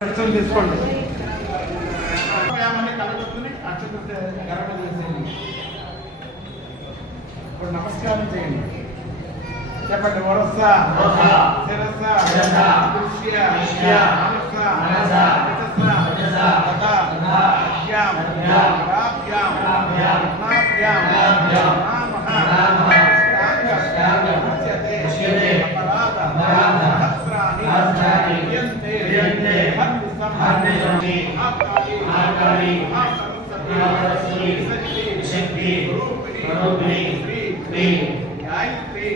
తీసుకోండి. కలగొట్టుకుని అక్షత గరణ చేసేయండి. ఇప్పుడు నమస్కారం చేయండి. చెప్పండి. వరస శిరస దృశ్య మనస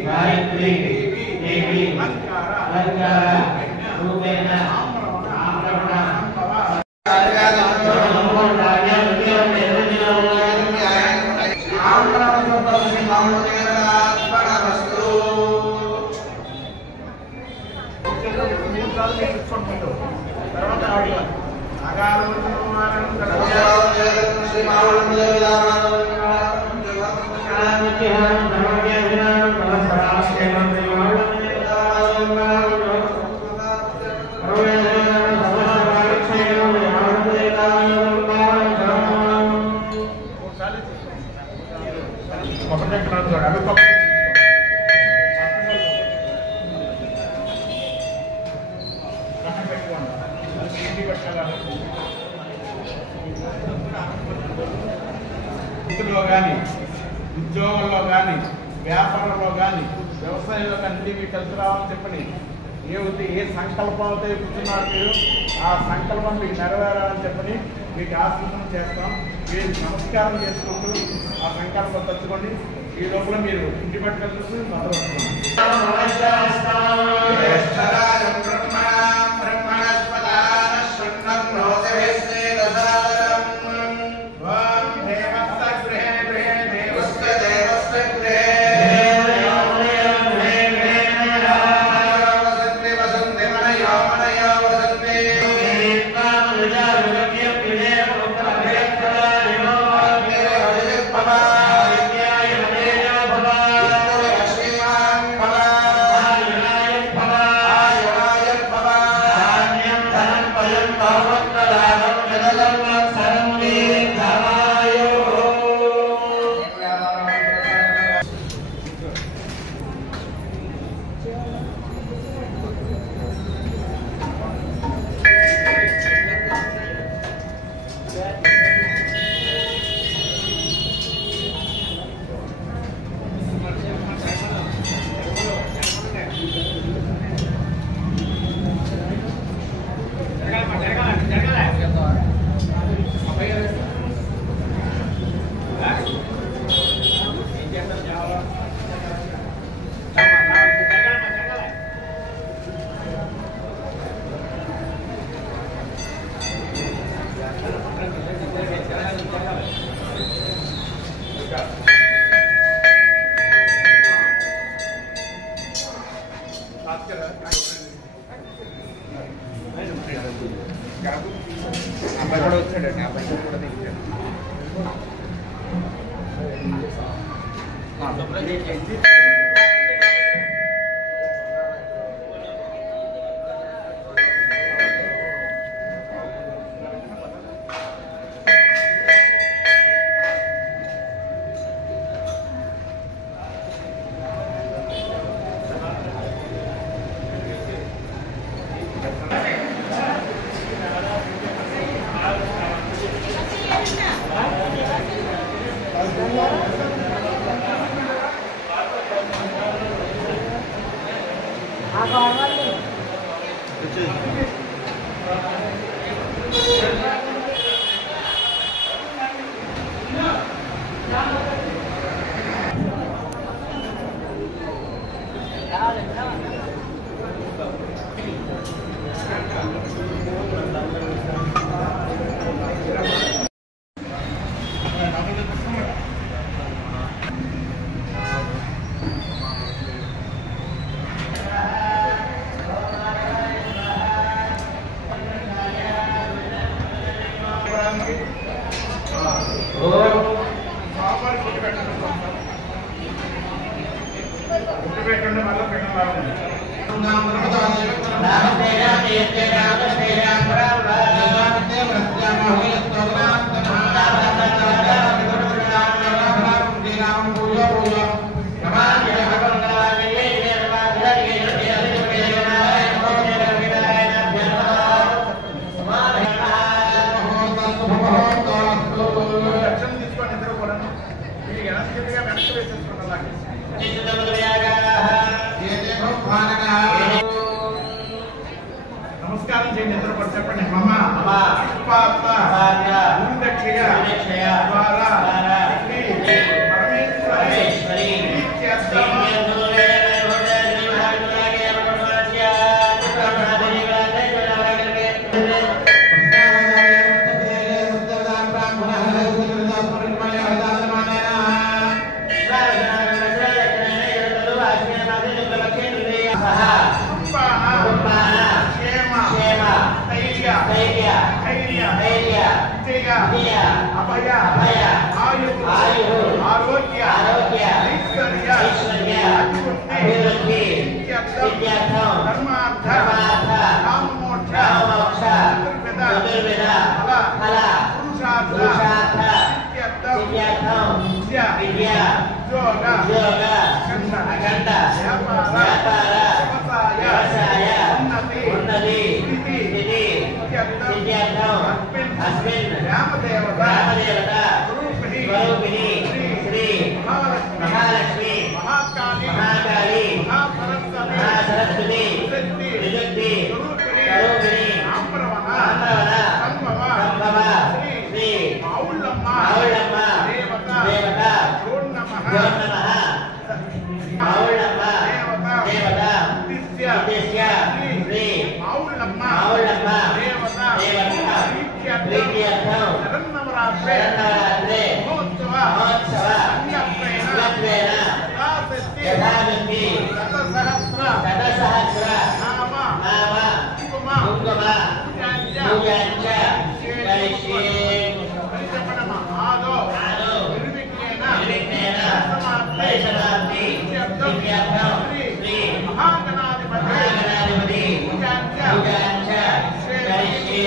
गायत्री देवी अलंकार रूपेण ఉద్యోగంలో కానీ వ్యాపారంలో కానీ వ్యవసాయంలో కానీ మీకు కలిసి రావాలని చెప్పని ఏ సంకల్పాలతో కూర్చున్నారు మీరు ఆ సంకల్పం మీకు నెరవేరాలని చెప్పని మీకు ఆశీర్వదనం చేస్తాం. మీరు నమస్కారం చేసుకుంటూ ఆ సంకల్పం తెచ్చుకోండి. ఈ లోపల మీరు ఇంటి పట్టుకెళ్ళి మొదలు అబ్బాయి కూడా వచ్చాడండి. అబ్బాయి కూడా దించాడు. Namo నమస్కారం చేయండి ఇద్దరు కూడా చెప్పండి మమ ద్వారా పరమేశ్వరి అభయ ఆయు ఆరోగ్య ఐశ్వర్య అభివృద్ధి ధర్మార్థ కామమోక్ష చతుర్విధ ఫల పురుషార్థ సిద్ధ్యర్థం విద్య ఉద్యోగ అఖండ వ్యాపార వ్యవసాయ ఉన్నతి స్థితి సిద్ధ్యర్థం అస్మిన్ రామదేవత స్వరూపిణి శ్రీ మహాలక్ష్మి మహాకాళి మహాసరస్వతి విశుద్ధి స్వరూపిణి ఆంప్రవణ సంభవ శ్రీ మావుళ్ళమ్మ దేవత మావుళ్ళమ్మ దేవత ఉద్దేశ్య శ్రీ మావుళ్ళమ్మ దేవత శరన్నవరాత్రే మహోత్సవ సంగత్వేన యథాశక్తి శతసహస్ర నామ కుంకుమ పూజాంచ కరిష్యే ఆదో నిర్విఘ్నేన పరిసమాప్తి సిద్ధ్యర్థం శ్రీ మహాగణాధిపతి పూజాంచ కరిష్యే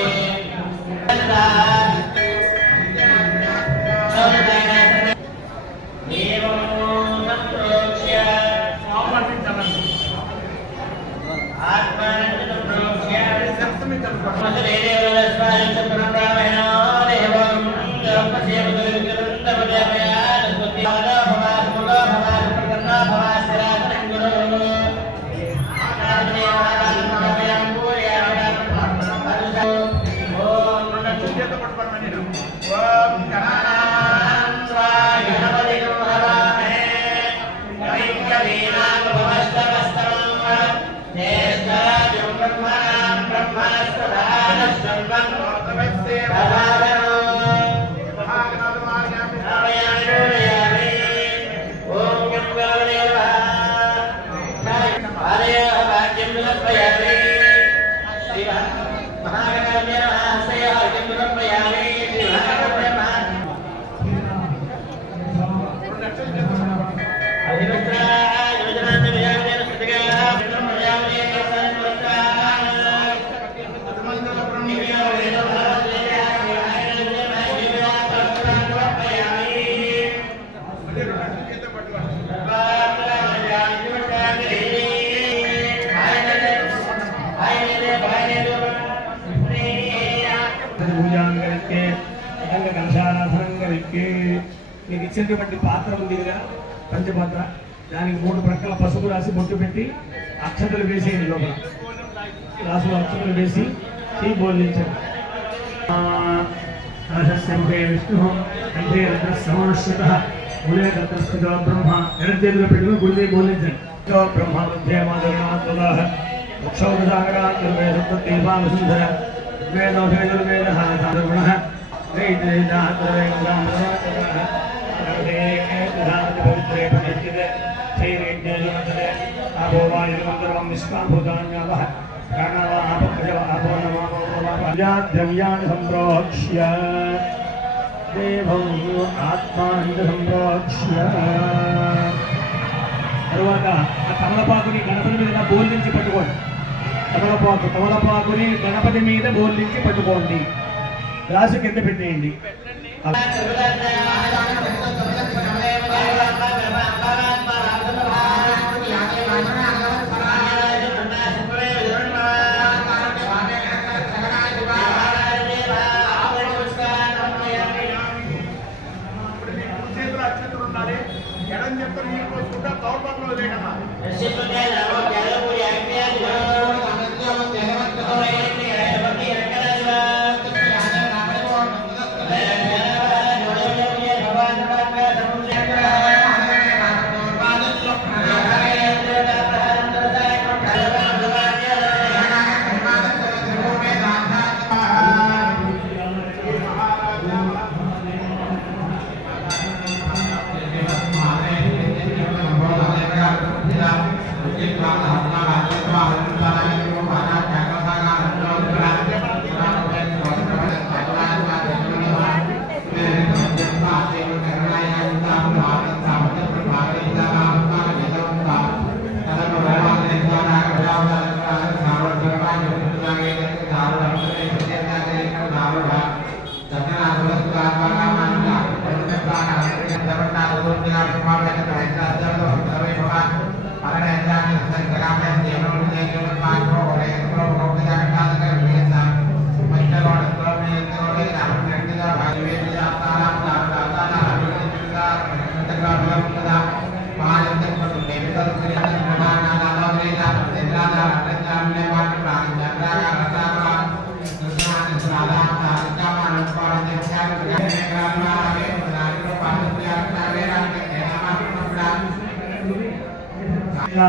మీకు ఇచ్చినటువంటి పాత్ర ఉంది కదా పంచపాత్ర, దానికి 3 ప్రక్కల పసుపు రాసి బొట్టు పెట్టి అక్షతలు వేసేయండి. లోపల రాసులో అక్షతలు వేసి టీ బోధించండి. విష్ణు కంఠే రత్న సమాశ్రిత మూలే తత్స్థితో బ్రహ్మ ఎడ చేతిలో పెట్టుకుని గుడిదే బోధించండి. బ్రహ్మ మాధవ వృక్షోదాగరాధర వేదోషేదుర్వేద గుణ ద్రవ్యాన్ని సంప్రోక్ష్య దేవం ఆత్మాన్ని సంప్రోక్ష్య. తరువాత ఆ తమలపాకుని గణపతి మీద బోర్లించి పట్టుకోండి. తమలపాకుని గణపతి మీద బోర్లించి పట్టుకోండి. గ్లాసు కింద పెట్టేయండి. ఎడం చెప్తారు నీళ్ళు పోసుకుంటా తోటలో వదిలేయడమ్మా.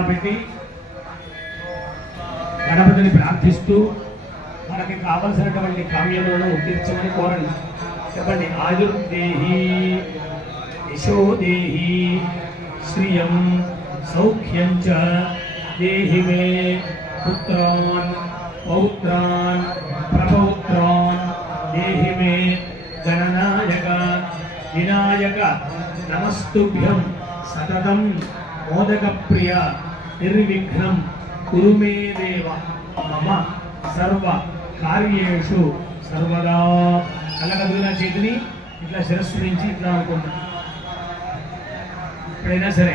పెట్టి గణపతిని ప్రార్థిస్తూ మనకి కావలసినటువంటి కామ్యములను తీర్చమని కోరండి. చెప్పండి. ఆయుర్దేహి యశోదేహి శ్రియం సౌఖ్యం చ దేహి మే పుత్రాన్ పౌత్రాన్ ప్రపౌత్రాన్ దేహి మే గణనాయక వినాయక నమస్తుభ్యం సతతం మోదక ప్రియ నిర్విఘ్నం కురు మే దేవ మమ సర్వ కార్యేషు సర్వదా. కళ్ళకదుగున చేతిని ఇట్లా శిరస్సు నుంచి ఇట్లా అనుకుంటాం. ఎప్పుడైనా సరే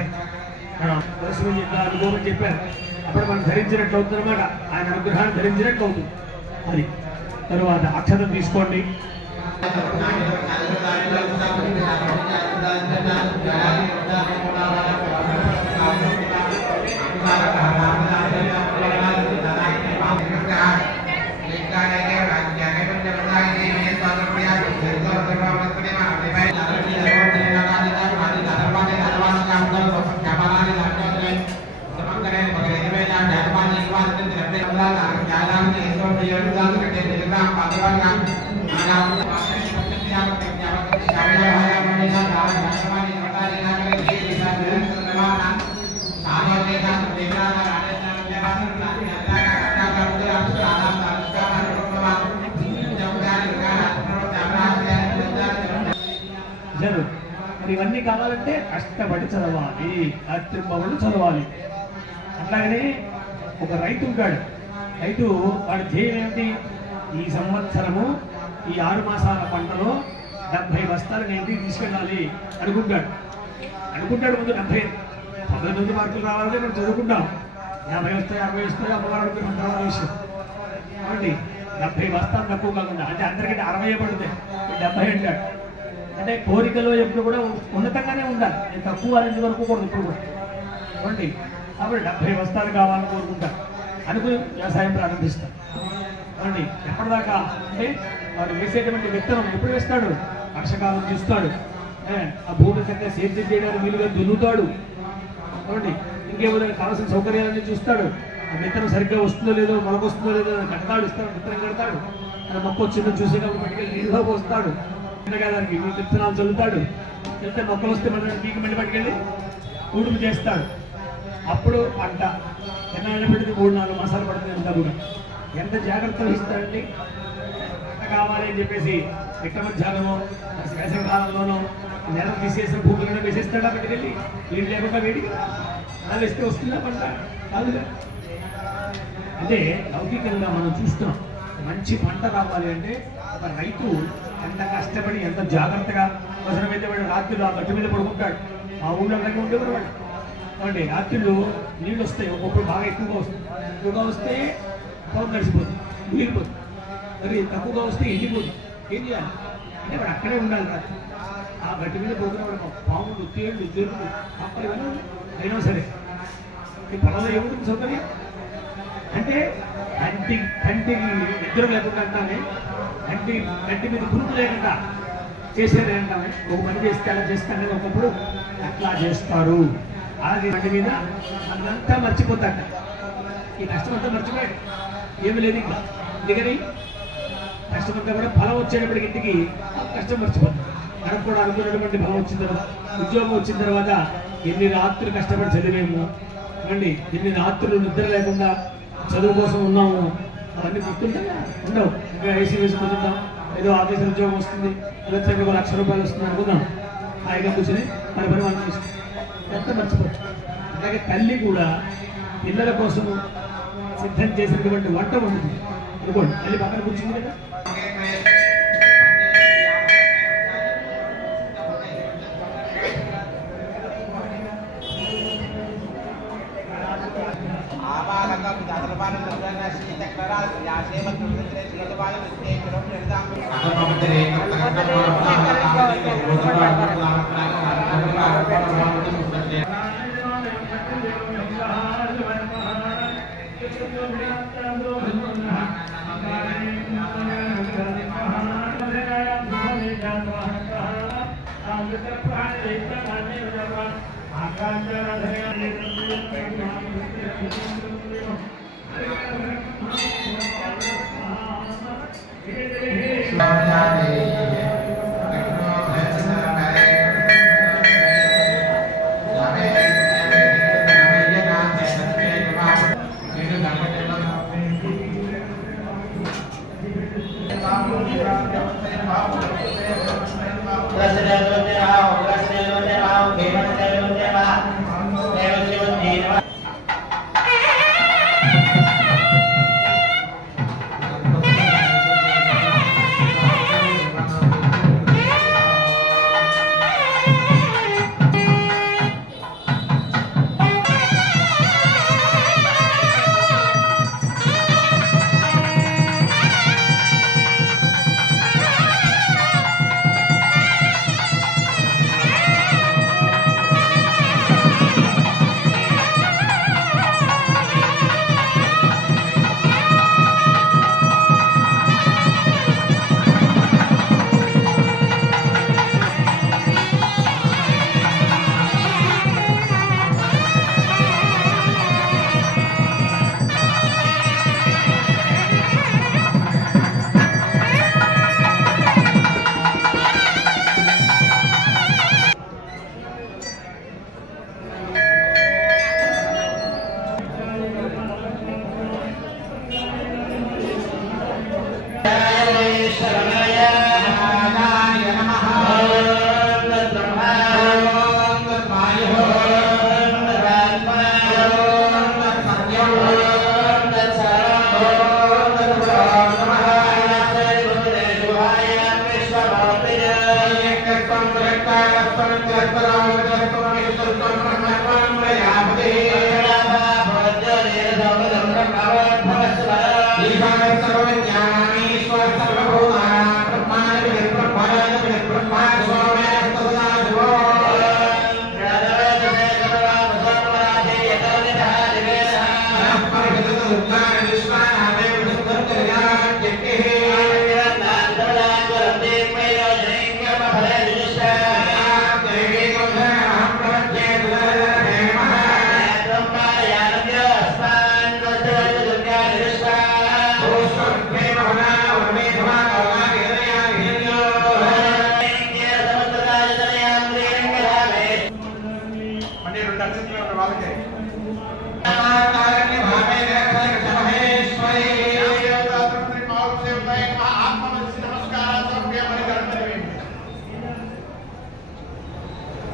మనం శిరస్సు నుంచి ఇట్లా అనుకోమని చెప్పారు. అప్పుడు మనం ధరించినట్లు అవుతుంది అనమాట. ఆయన అనుగ్రహాన్ని ధరించినట్లు అవుతుంది. అది తరువాత అక్షతం తీసుకోండి. మరి ఇవన్నీ కావాలంటే కష్టపడి చదవాలి, రాత్రింబవళ్ళు చదవాలి. అట్లాగనే ఒక రైతు ఉంటాడు. రైతు వాడి ధ్యేయం ఏమిటి? ఈ సంవత్సరము ఈ 6 మాసాల పంటలో 70 బస్తాలు నేను తీసుకెళ్ళాలి అనుకుంటాడు. ముందు 70 19 మార్కులు రావాలంటే మనం చదువుకుంటాం. 50 వస్తాయి, 50 వస్తాయి, అమ్మగారు అనుకుంటాం తర్వాత విషయం. కాబట్టి 70 బస్తాలు తక్కువ కాకుండా, అంటే అందరికంటే 60 పడుతాయి, 70 అంటాడు. అంటే కోరికలో ఎప్పుడు కూడా ఉన్నతంగానే ఉండాలి. నేను తక్కువ అనేది వరకు కూడా ఇప్పుడు కూడా చూడండి. కాబట్టి 70 బస్తాలు కావాలని కోరుకుంటాను అనుకుని వ్యవసాయం ప్రారంభిస్తాను. చూడండి ఎప్పటిదాకా అంటే వాడు వేసేటువంటి విత్తనం ఎప్పుడు వేస్తాడు? వర్షకాలం చూస్తాడు. ఆ భూమి చక్కగా సేద్యం చేయడానికి వీలుగా దున్నుతాడు. చూడండి ఇంకేమైనా కావాల్సిన సౌకర్యాలన్నీ చూస్తాడు. ఆ విత్తనం సరిగ్గా వస్తుందో లేదో, మొలకొస్తుందో లేదో కడతాడు, ఇస్తాడు, విత్తనం కడతాడు. ఆ మొక్క వచ్చిందో చూసే కాబట్టి పట్టుకెళ్ళి నీళ్ళలో పోస్తాడు. దానికి విత్తనాలు చల్లుతాడు. చల్లితే మొక్కలు వస్తే మన పీకి మళ్ళీ పట్టుకెళ్ళి ఊడుపు చేస్తాడు. అప్పుడు పంట ఎన్నైనా పెడితే 3-4 మాసాలు పడుతుంది. అంతా కూడా ఎంత జాగ్రత్త వహిస్తాడండి. పంట కావాలి అని చెప్పేసి విక్రమధ్యానమో వేసవికాలంలోనో నెల తీసేసిన భూములను వేసేస్తాడా పట్టుకెళ్ళి? నీళ్ళు లేకుండా వేడిగా నెల ఇస్తే వస్తుందా పంట? కాదుగా. అంటే లౌకికంగా మనం చూస్తున్నాం. మంచి పంట రావాలి అంటే ఒక రైతు ఎంత కష్టపడి ఎంత జాగ్రత్తగా అవసరమైతే వాడు రాత్రులు ఆ గట్టు మీద పడుకుంటాడు. ఆ ఊళ్ళో అలాగే ఉండేవారు వాడు. కాబట్టి రాత్రులు నీళ్ళు వస్తాయి, ఒక్కొక్కరు బాగా ఎక్కువగా వస్తే పొలం నడిచిపోతుంది, మునిగిపోతుంది. మరి తక్కువగా వస్తే ఎండిపోతుంది. ఏం చేయాలి అంటే వాడు అక్కడే ఉండాలి. రాత్రి ఆ గట్టి మీద పోతున్న వాడు పాములు, తేళ్ళు, జరుపులు, అప్పలు అయినా సరే ఈ పొలంలో ఏముంటుంది సౌకర్యం అంటే కంటికి నిద్ర లేకుండా అంటానే, కంటి మీద పురుగు లేకుండా చేసేది అంటామే. ఒక పని చేస్తే అలా చేస్తానే ఒకప్పుడు అట్లా చేస్తారు. అది కంటి మీద అదంతా మర్చిపోతాడు. ఈ కష్టమంతా మర్చిపోయాడు, ఏమి లేదు ఇంకా. అందుకని కష్టమంతా కూడా ఫలం వచ్చేటప్పటికి ఇంటికి కష్టం మర్చిపోతాడు. మనకు కూడా అనుకున్నటువంటి ఫలం వచ్చిన తర్వాత, ఉద్యోగం వచ్చిన తర్వాత ఎన్ని రాత్రులు కష్టపడి చదివేము అండి, ఎన్ని రాత్రులు నిద్ర లేకుండా చదువు కోసం ఉన్నాము, అవన్నీ గుర్తుంటాయా? ఉండవు. ఇంకా ఏసీ వేసుకుంటుంటాం, ఏదో ఆఫీసు ఉద్యోగం వస్తుంది, వచ్చాక ₹1,00,000 వస్తుంది అనుకుందాం. హాయిగా కూర్చొని మన పని మనం చూస్తాం, ఎంత మర్చిపోతాం. అలాగే తల్లి కూడా పిల్లల కోసం సిద్ధం చేసినటువంటి వంట వండుతుంది అనుకోండి. తల్లి పక్కన కూర్చుంది కదా,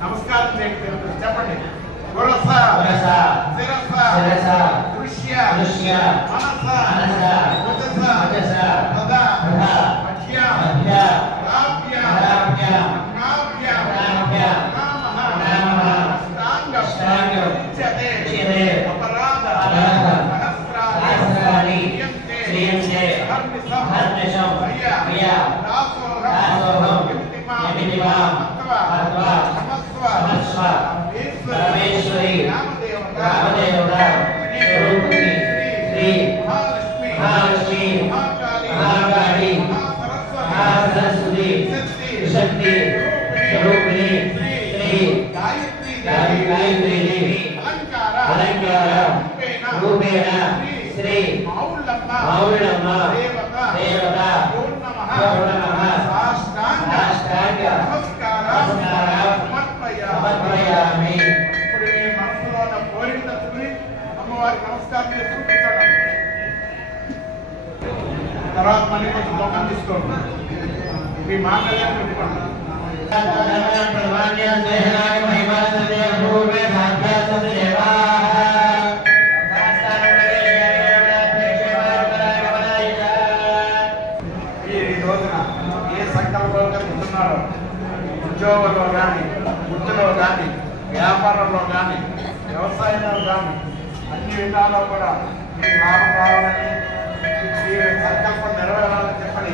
నమస్కారం చెప్పండి. దృశ్య మనస తర్వాత మళ్ళీ కొంచెం దొంగ తీసుకోండి మీ మాటలు పెట్టుకోండి ఈ రోజున ఏ సంకల్పంలో కూర్చున్నారో ఉద్యోగంలో కానీ వృత్తిలో కానీ వ్యాపారంలో కానీ వ్యవసాయంలో కానీ అన్ని విధాల్లో కూడా మీకు లాభం రావాలని ఈ సంకల్పం నెరవేరాలని చెప్పని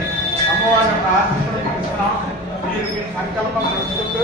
అమ్మవారి ఆశీస్సులు ఇస్తున్నాం. మీరు మీ సంకల్పం తెలుసుకుంటూ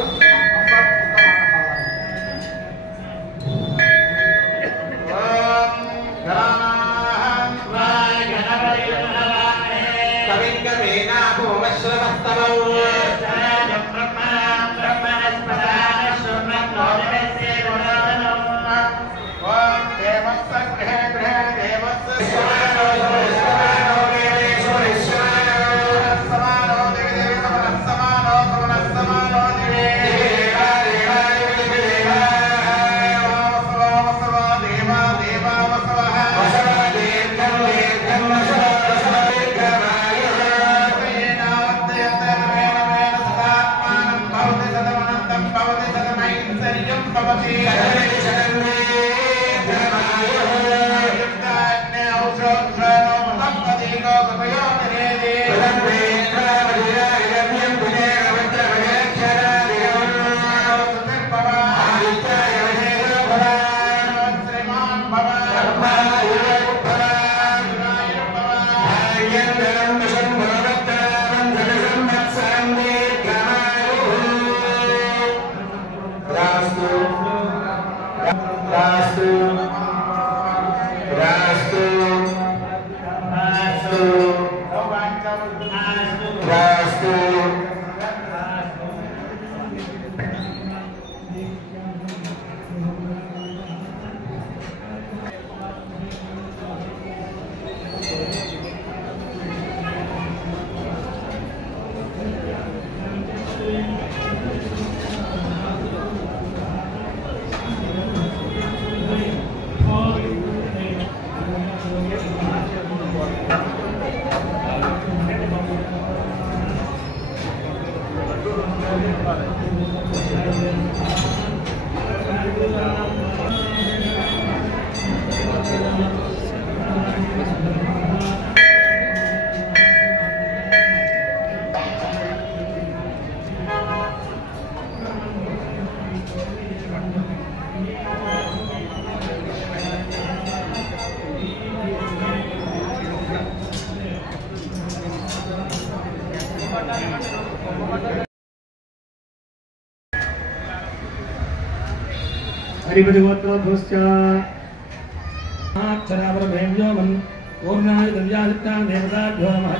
पूर्णाय दिव्यादित्यां देवताभ्यो नमः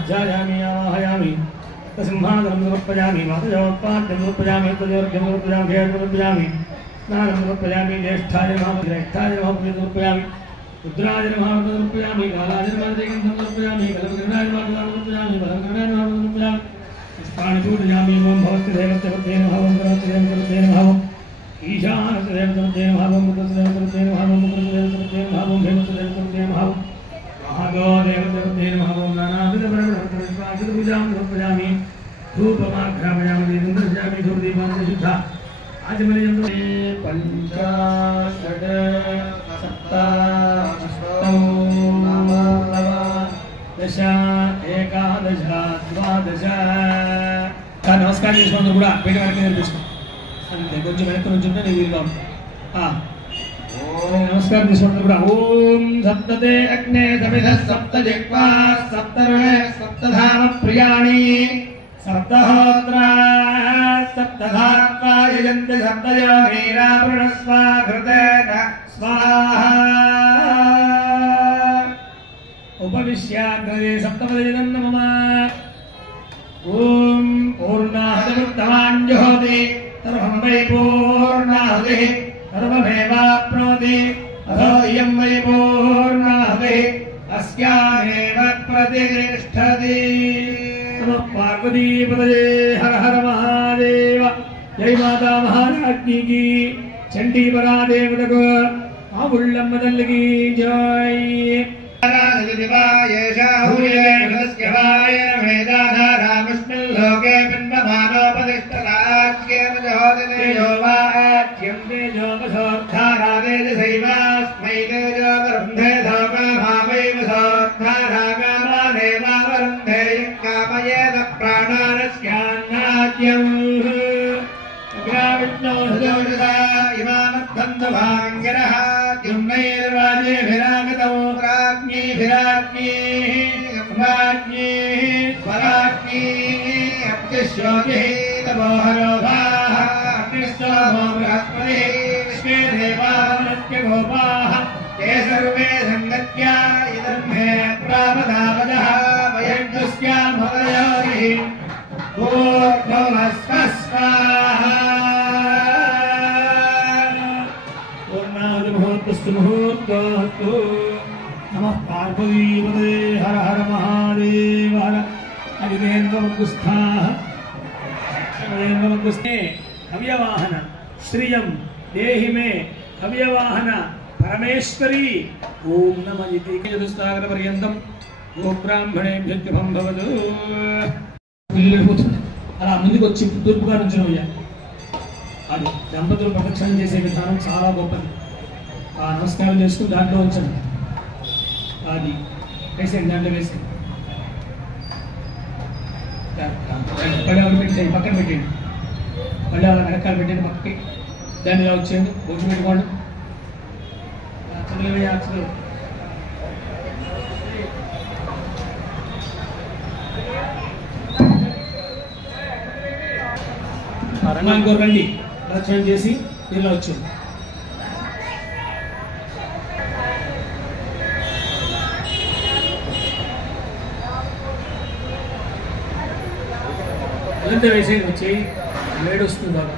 आवाहयामि तस्मादं समर्पयामि मातयोपाद्यं समर्पयामि तयोर्घ्यं समर्पयामि खेयं समर्पयामि स्नानं समर्पयामि ज्येष्ठाय नमः ज्येष्ठाय नमः समर्पयामि रुद्राय नमः समर्पयामि कालाय नमः समर्पयामि कलमकरणाय नमः समर्पयामि बलमकरणाय नमः समर्पयामि पुष्पाणि पूजयामि ओम भवति देवते नमः ओम देवते नमः ईशानस्य देवते नमः ओम मुद्रस्य देवते नमः ओम मुद्रस्य देवते नमः ओम हेमस्य देवते नमः महागो देवते नमः ओम नानाविधपरमपूजां समर्पयामि धूपमाघ्रापयामि दीपं धूपदीपां शुद्धा आचमनीयं पंचाशत् सप्ताष्टौ नव दश एकादश द्वादश नमस्कार చేసుకోండి కూడా పేట వరకు నేర్పిస్తాను అంతే కొంచెం వెనక్కి నుంచుంటే నేను వీలుగా నమస్కారం చేసుకోండి కూడా. ఓం సప్తతే అగ్నే సమిధః సప్త జిహ్వా సప్తర్వే సప్తధామ ప్రియాణి సప్తహోత్రా సప్తధాత్వా యజంతి సప్తయోగీరా ప్రణస్వా ఘృతేన స్వాహా ఉపవిశ్యాగ్రే సప్తపదిదం నమః. ఓం పూర్ణాహుతిముత్తమాన్ జుహోతి సర్వం వై పూర్ణాహుతిః సర్వమేవాప్నోతి అథో ఇయం వై పూర్ణాహుతిః అస్యామేవ ప్రతిష్ఠతి. నమః పార్వతీపతయే హర హర మహాదేవ. జై మాతా మహారాజ్ఞి కీ, చండీ పరాదేవతకు ఆవుళ్ళమ్మ తల్లికి జై. లోకే బింబమానోపదిష్టరాజ్యేన జహోదినేయో వాచ్యం తేజోమసోద్ధారాదేజసైవాస్మై తేజోవరుంధే ధోకామావైవ సోద్ధారాగామాదేవావరుంధే యం కామయేన ప్రాణానస్యాన్నాద్యం విష్ణో సజోషసా ఇమానద్బంధుభాంగిరః యుమ్నైర్వాజేభిరాగతో ప్రాజ్ఞీభిరాజ్ఞీ స్వరాజ్ఞీ అప్తిశ్యోతిః తమోహరోభాః అగ్నిశ్చోమో బృహస్పతిః విశ్వే దేవావనస్య గోపాః ते सर्वे संगत्या इदं मे प्रापदावदः वयं दुस्यामोदयोरिः पूर्णमस्वस्वाहा पूर्णाहुतिमुहूर्तस्तु मुहूर्तोऽस्तु. नमः पार्वतीपतये हर हर महादेव हर हरिदेन्द्रमङ्गुस्थाः हरिदेन्द्रमङ्गुस्थे हव्यवाहन श्रियं देहि मे हव्यवाहन परमेश्वरी. ओम नमः इति चतुस्सागर पर्यन्तं गोब्राह्मणेभ्यः शुभं भवतु. వెళ్ళిపోతుంది అలా ముందుకు వచ్చి తూర్పుగా నుంచునయ్యా. అది దంపతులు ప్రదక్షిణం చేసే విధానం చాలా గొప్పది. ఆ నమస్కారం చేసుకుని దాంట్లో ఉంచండి. అది వేసేయండి, దాంట్లో వేసేయండి. పళ్ళాలు పెట్టేయండి, పక్కన పెట్టండి. పళ్ళాల వెనకాల పెట్టండి, పక్కకి. దాన్ని ఇలా వచ్చేయండి, బొట్టు పెట్టుకోండి. చదువు చదువు రండి. ప్రదక్షిణం చేసి ఇలా వచ్చాడు. ఎంత వేసేది వచ్చి వేడి వస్తుంది బాగా.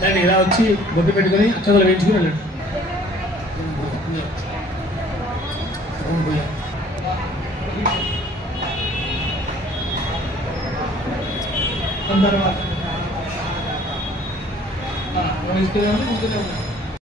దాన్ని ఇలా వచ్చి బొట్టు పెట్టుకొని అక్షతలు వేయించుకుని వెళ్ళండి. తర్వాత